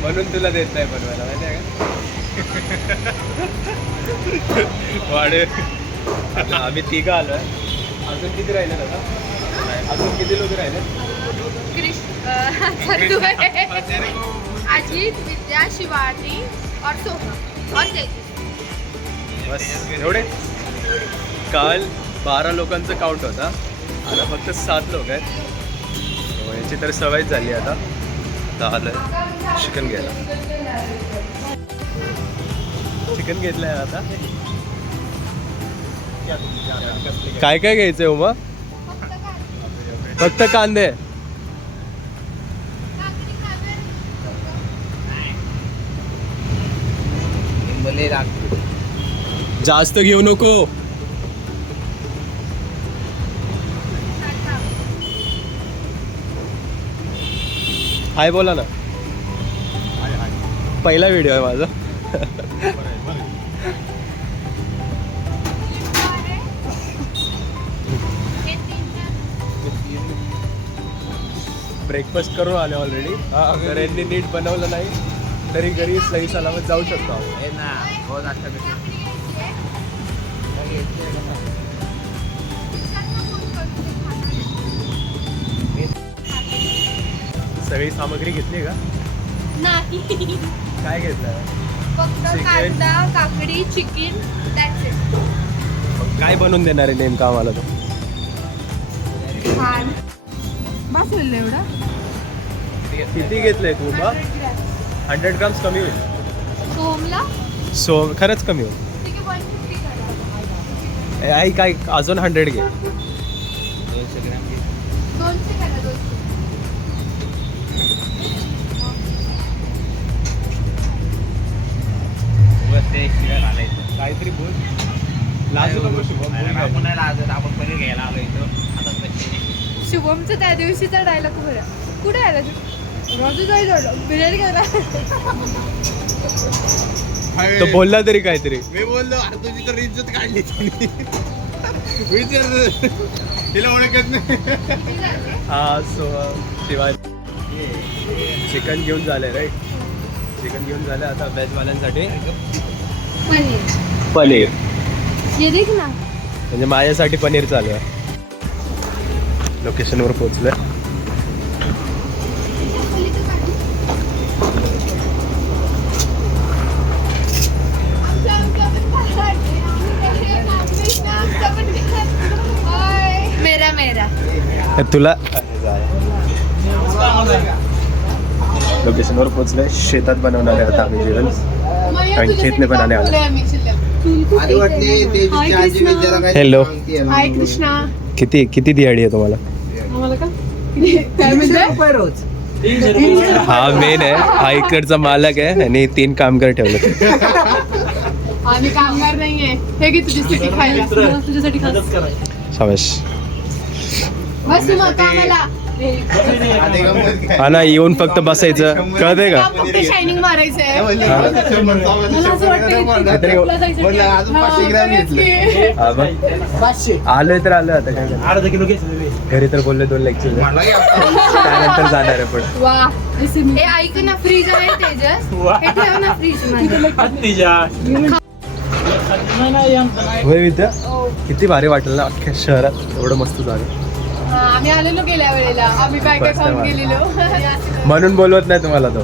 म्हणून तुला देत नाही बनवायला माहिती आहे का? वाढे आम्ही तिघं आलोय. अजून किती राहिले दादा? अजून किती लोक राहिले? अजित, विद्या, शिवानी और सोहम और तेजस. बस एवढे. काल 12 लोकांचं काउंट होता, आता फक्त 7 लोक आहेत. याची तर सवयच झाली. आता आलंय चिकन घ्यायला. चिकन घेतलंय आता. काय काय घ्यायचंय उमा? फक्त कांदे. जास्त घेऊ नको. हाय बोला ना. पहिला व्हिडिओ आहे माझा. ब्रेकफास्ट करून आले ऑलरेडी. तर यांनी नीट बनवलं नाही तरी घरी सही सलामत जाऊ शकतो. सगळी सामग्री घेतली का? नाही. काय घेतलं? फक्त कांदा, काकडी, चिकन, दॅट्स इट. काय बनवून देणार आहे नेमका आम्हाला तो? छान. बस होईल एवढा. किती घेतलंय तू बा? 100 ग्राम्स कमी होईल. सोमला सो खरंच कमी होईल. ठीक आहे, 150 करा. आई काय अजून 100 घे. 200 करा, 200. काहीतरी बोल. लाजू नको शुभम. आपण नाही लाजत, आपण पनीर घ्यायला आलो इथं. आता शुभमचा त्या दिवशीचा डायलॉग बरं. कुठे आला तू? राजू जायचं बिर्याणी घ्यायला. तो बोलला तरी काहीतरी. मी बोललो अरे तुझी तर इज्जत काढली तुम्ही. विचार तिला ओळखत नाही. हा सो शिवाय चिकन घेऊन झालंय राईट. चिकन घेऊन झालं. आता व्हेजवाल्यांसाठी पनीर. पनीर. ये देख ना. म्हणजे माझ्यासाठी पनीर चालू आहे. लोकेशनवर पोहोचलोय. मेरा मेरा तुला लोकेशनवर पोहोचलोय. शेतात बनवणार आहे आता आम्ही जेवण. आणि खेतने बनाने आलो. हॅलो. हाय कृष्णा. किती किती दिहाडी आहे तुम्हाला? आम्हाला का काय म्हणते? रोज. हा मेन आहे. हा इकडचा मालक आहे आणि 3 कामगार ठेवले. आम्ही कामगार नाहीये. हे की तुझ्यासाठी खायला. तुझ्यासाठी खास. शाबाश. बस मग कामाला. हा ना, येऊन फक्त बसायचं. कळतंय का? फक्त शायनिंग मारायचंय. हा. हा बघ. आलोय तर आलोय. आता काय करणार? अर्धा किलो घे. घरी तर बोलले 2 लेक्चर त्यानंतर जाणार आहे. पण वा. हे ऐक ना, फ्रीज आहे तेजस. हे ठेव ना फ्रीज मध्ये. होय विद्या. किती भारी वाटलं ना अख्ख्या शहरात एवढं मस्त झालं. आम्ही आलेलो गेल्या वेळेला. आम्ही काय काय खाऊन गेलेलो. म्हणून बोलवत नाही तुम्हाला तो.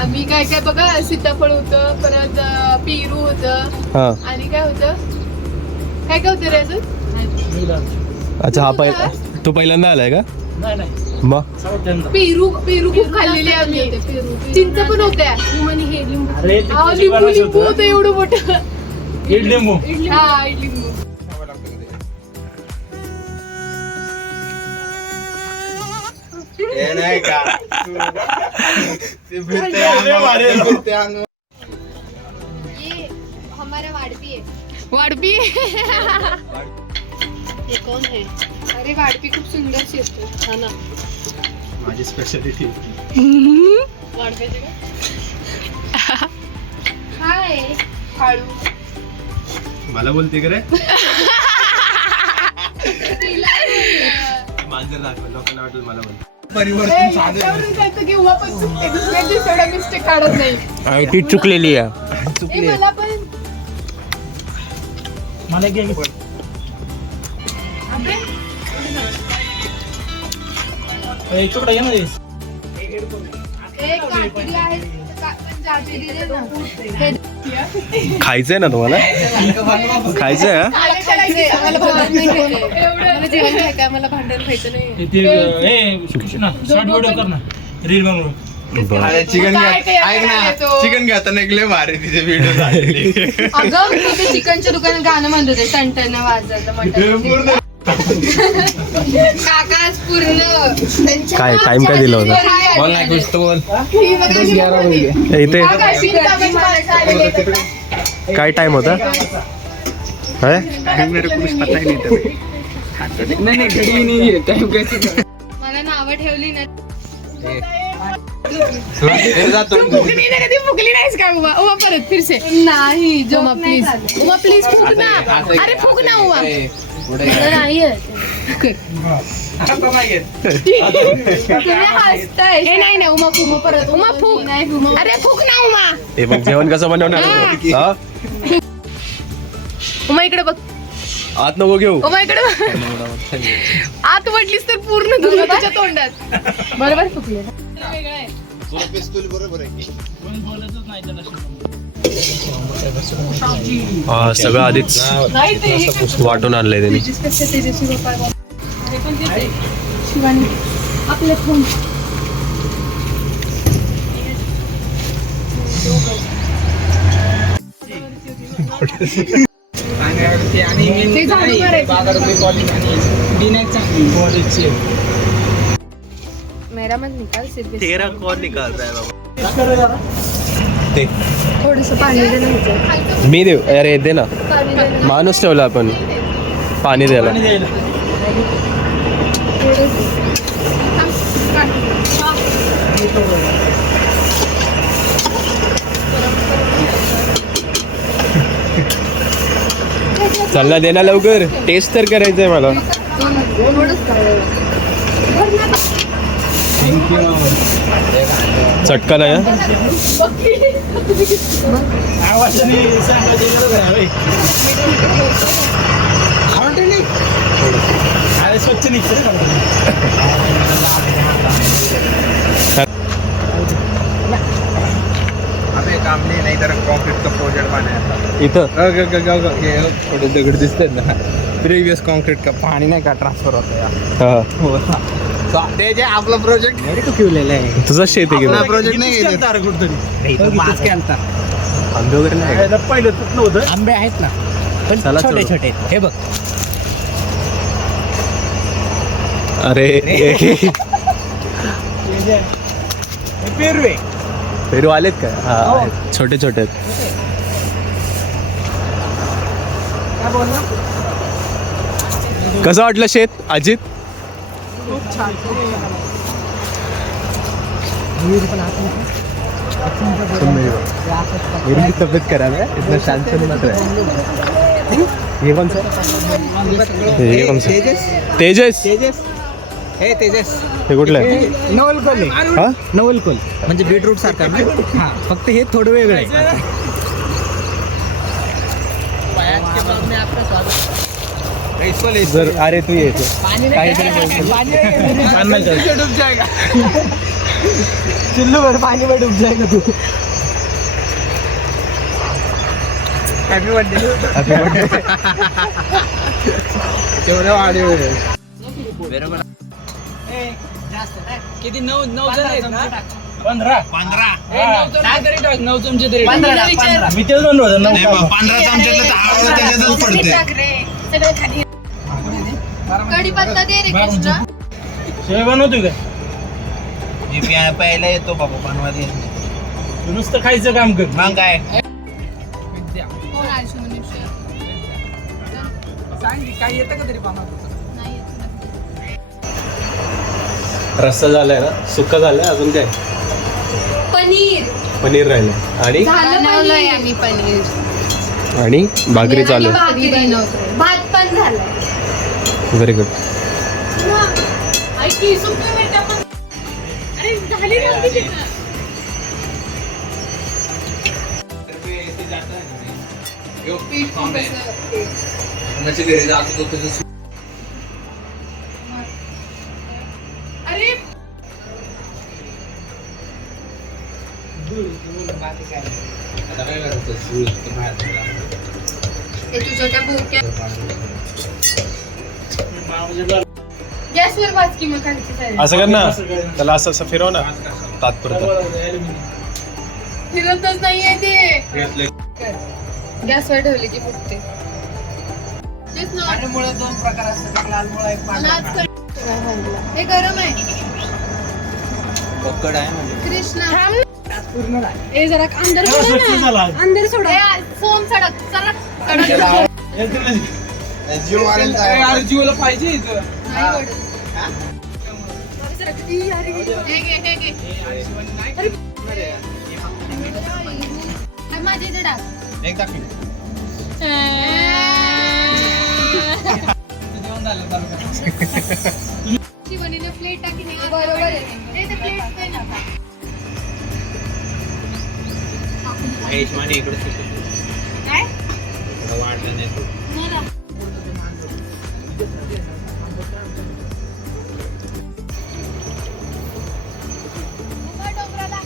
आम्ही काय काय बघा, सीताफळ होतं, परत पेरू होतं. हा. आणि काय होतं, काय काय होतं रे अजून? अच्छा हा पहिला. तो पहिल्यांदा आलाय का? मग पेरू खूप खाल्लेले आम्ही. चिंच पण होत्या. लिंबू होतं एवढं मोठं. लिंबू. हा लिंबू. नाही का ये हमारा वाड़पी है. वाड़पी. ये कौन है? अरे वाड़पी खूप सुंदर शिजतो. हा ना. माझी स्पेशालिटी. वाड़प्याचे का? हाय काळू. मला बोलते का रे? तिला बोललं. मांजर दाखव. लोकांना वाटेल मला बोल. परिवर्तन साधं याच्यावरून कळतं की उभा पण चुकते दुसऱ्या दिवशी एवढा मिस्टेक काढत नाही ती चुकलेली आहे. ए, मला पण मला घे अबे, इकडे घे ना ते. एक काकीला आहे, पण जाते दिले ना. हे खायचंय ना तुम्हाला? खायचंय हा? आम्हाला भांडण नाही घ्यायचंय. आम्हाला जेवण खायचं, आम्हाला भांडण खायचं नाही. ते ना शॉर्ट व्हिडिओ कर ना रील बनवून. चिकन काय ते ऐक ना काय तो? चिकन घेताना एक लय भारी तिथे व्हिडिओ झालेली अगं मी ते चिकनच्या दुकानात गाणं म्हणत होते टन वाजलं मटण काकाच पूर्ण काय टाइम काय दिला होता? बोल नाही कुछ तो बोल इथे काय टाइम होता? काय? मला नावं ठेवली ना फुकली फुकली नाहीस का उमा उमा परत फिरसे नाही जो उमा प्लीज फुक ना अरे फुक ना उमा नाही नाही नाही उमा फुक परत उमा फुक नाही अरे फुक ना उमा हे मग जेवण कसं बनवणार? हा? उमा इकडे बघ आत नको घेऊ. उमा इकडे बघ आत म्हटलीस तर पूर्ण धुर तुझ्या तोंडात बरोबर फुकले वेगळं आहे बरोबर आहे बोलतच नाही त्याला. हा सगळं आधीच वाटून आणलंय त्यांनी. शिवानी आपले फोन ते झाडू मेरा मत निकाल सिर्फ तेरा कौन निकाल रहा है बाबा? ते थोडस पाणी दे ना मी देऊ? अरे दे ना. पाणी दे ना माणूस ठेवला आपण पाणी द्यायला. पाणी द्यायला. चल ना दे ना लवकर. टेस्ट तर करायचंय मला. चटका नाही हा? आवाजाने सांगायची गरज आहे होय. अरे स्वच्छ निघते अबे काम नाही तर कॉन्क्रीट का प्रोजेक्ट बनाया इथं थोडे दगड दिसतात ना प्रिव्हियस कॉन्क्रीट का पाणी नाही का ट्रान्सफर होतं हा. ते जे आपला प्रोजेक्ट ठेवलेला आहे तुझं शेत आहे आपला की प्रोजेक्ट नाही घेत. कुठतरी आंबे वगैरे नाही? पहिलं तुट नव्हतं. आंबे आहेत ना पण चला छोटे चलो. छोटे हे बघ अरे पेरू आहे. पेरू आलेत काय? हा आहेत. छोटे छोटे आहेत. कसं वाटलं शेत अजित? मेरी तबीयत खराब है इतना शांत मत रहे. ये कौन सा? ये कौन सा? तेजस. हे तेजस हे कुठलं आहे? नवलकोल हा? नवलकोल म्हणजे बीटरूट सारखा ना हा फक्त हे थोडं वेगळं आहे जर अरे तू येतो काहीतरी चिल्लू भर पाणी में डूब जाएगा तू हॅपी बर्थडे तेवढे वाढे किती 9 जण आहेत ना 15 9 चमचे तरी 15 मी तेच म्हणलो होतो 9. 15 चमच्यातलं तर हळू त्याच्यातच पडते कढीपत्ता दे रे कृष्णा शेव बनवतोय का? मी प्यायला येतो बाबा बनवा दे तू नुसतं खायचं काम कर. मग काय कोण आयुष्य मनुष्य सांग काय येतं का तरी पामा नाही येत ना. रस्सा झालाय ना सुक्का झालाय अजून काय पनीर राहिलं आणि बनवलंय आम्ही पनीर आणि भाकरी चालू. भाकरी बनवतोय भात पण झालाय व्हेरी गुड. ऐकी सुकी मिरच्या पण अरे झाली नव्हती तिथं. पीठ खूप असं लागते. अरे हे तुझ्या त्या बोक्या गॅसवर भाज की मग खायची साईड. असं कर ना, त्याला असं असं फिरव ना तात्पुरतं. फिरतच नाहीये ते. गॅसवर ठेवले की फुटते. तेच ना. दोन प्रकार असतात, लाल मुळा एक मला आज कर- हे गरम आहे. पक्कड आहे म्हणजे कृष्णा पूर्ण ए जरा अंदर सोडा ना. अंदर सोडा. फोन सडक चला जीव मारेल काय? जीवला पाहिजे इथं. नाही ओढत. हे घे, हे घे. अरे माझ्या इथे टाक. एक टाकली. शिवनीने प्लेट टाकी नाही. बरोबर आहे. ते प्लेट पे ना. काय? मला. उभा डोंगराला.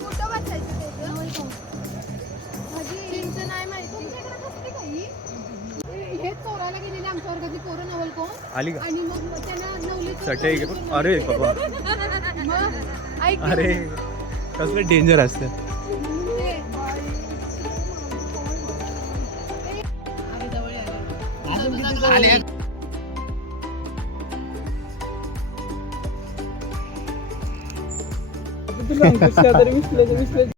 कुठं बसायचं त्याचं? चिंच नाही माहिती. हे चोरायला गेलेले आमच्या वर्गाची पोरं नवल कोण आली का आणि मग त्यांना नवली चटई घे. अरे बाबा, मग ऐक अरे कसलं डेंजर असतं. जवळ आले.